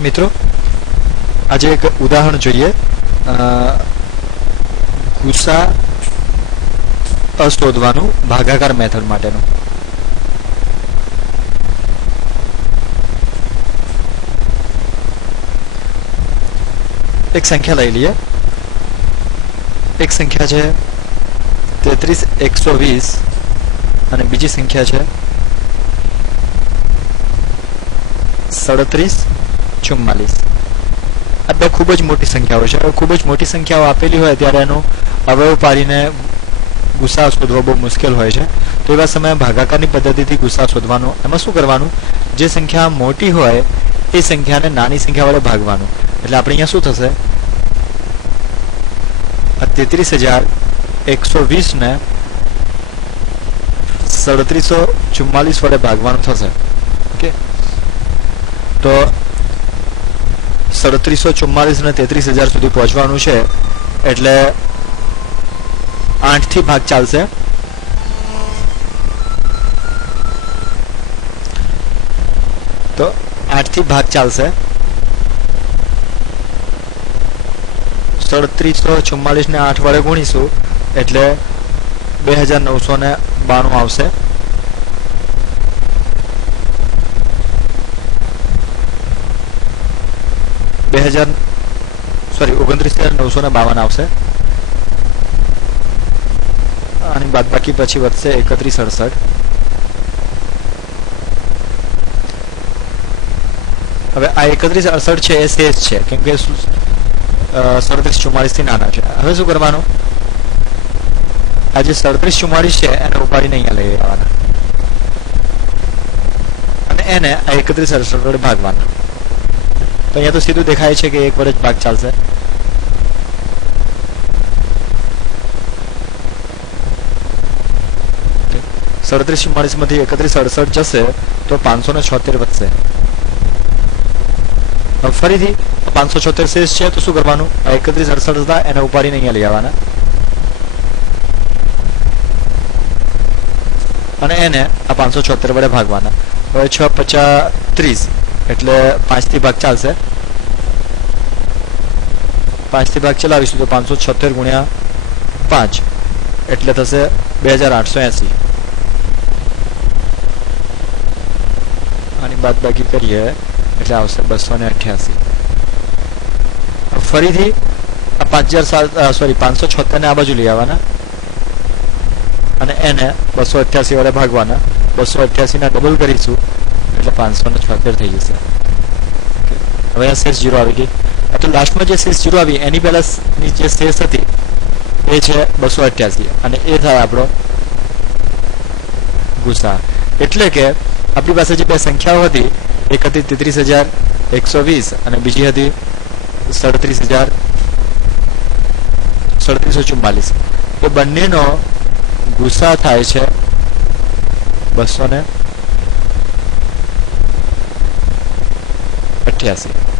મિત્રો આજે એક ઉદાહરણ જોઈએ ગુસા શોધવાનું ભાગાકાર મેથડ માટેનું। એક સંખ્યા લઈ લઈએ। એક સંખ્યા છે 33,120 અને બીજી સંખ્યા છે 37,44। આ બે ખૂબ જ મોટી સંખ્યાઓ છે। ખૂબ જ મોટી સંખ્યાઓ આપેલી હોય ત્યારે એનો અવયવ પાડીને ગુસા શોધવો બહુ મુશ્કેલ હોય છે। તો એવા સમયે ભાગાકારની પદ્ધતિથી ગુસા શોધવાનો। એમાં શું કરવાનું, જે સંખ્યા મોટી હોય એ સંખ્યાને નાની સંખ્યા વડે ભાગવાનું। એટલે આપણે અહીંયા શું થશે, 33,120 ને 3744 વડે ભાગવાનું થશે। ઓકે, તો 3744 ને 33,000 સુધી પહોંચવાનું છે એટલે 8 થી ભાગ ચાલશે। તો 8 થી ભાગ ચાલશે। 3744 ને 8 વડે ગુણીશું એટલે 2992 આવશે। સોરી 29,952 આવશે। આની બાદબાકી પછી વધશે 3168। હવે આ 3168 છે એ શેષ છે કેમ કે 3744 થી નાના છે। હવે શું કરવાનું, આ જે 3744 છે એને ઉપાડીને અહીંયા લઈ આવવાના અને એને આ 3168 વડે ભાગવાના। તો અહીંયા તો સીધું દેખાય છે કે એક વડે જ ભાગ ચાલશે। સડત્રીસ ચુમ્માલીસ માંથી 3168 જશે તો 576 વધશે। ફરીથી 576 શેષ છે તો શું કરવાનું, 3168 હતા એને ઉપાડીને અહીંયા લઈ આવવાના અને એને આ 576 વડે ભાગવાના। હવે 6 50 30 એટલે 5 થી ભાગ ચાલશે। 5 થી ભાગ ચલાવીશું તો 576 ગુણ્યા 5 એટલે થશે 2880। આની બાદબાકી કરીએ એટલે આવશે 288। ફરીથી આ 576 ને આ બાજુ લઈ આવવાના અને એને 288 વડે ભાગવાના। 288 ના ડબલ કરીશું એટલે 576 થઈ જશે। હવે આ શેષ 0 આવી ગઈ। તો લાસ્ટમાં જે શેષ 0 આવી એની પહેલાની જે શેષ હતી એ છે 288 અને એ થાય આપણો ગુસા। એટલે કે આપણી પાસે જે બે સંખ્યાઓ હતી, એક હતી 33,120 અને બીજી હતી 37,44। એ બંનેનો ગુસા થાય છે 288।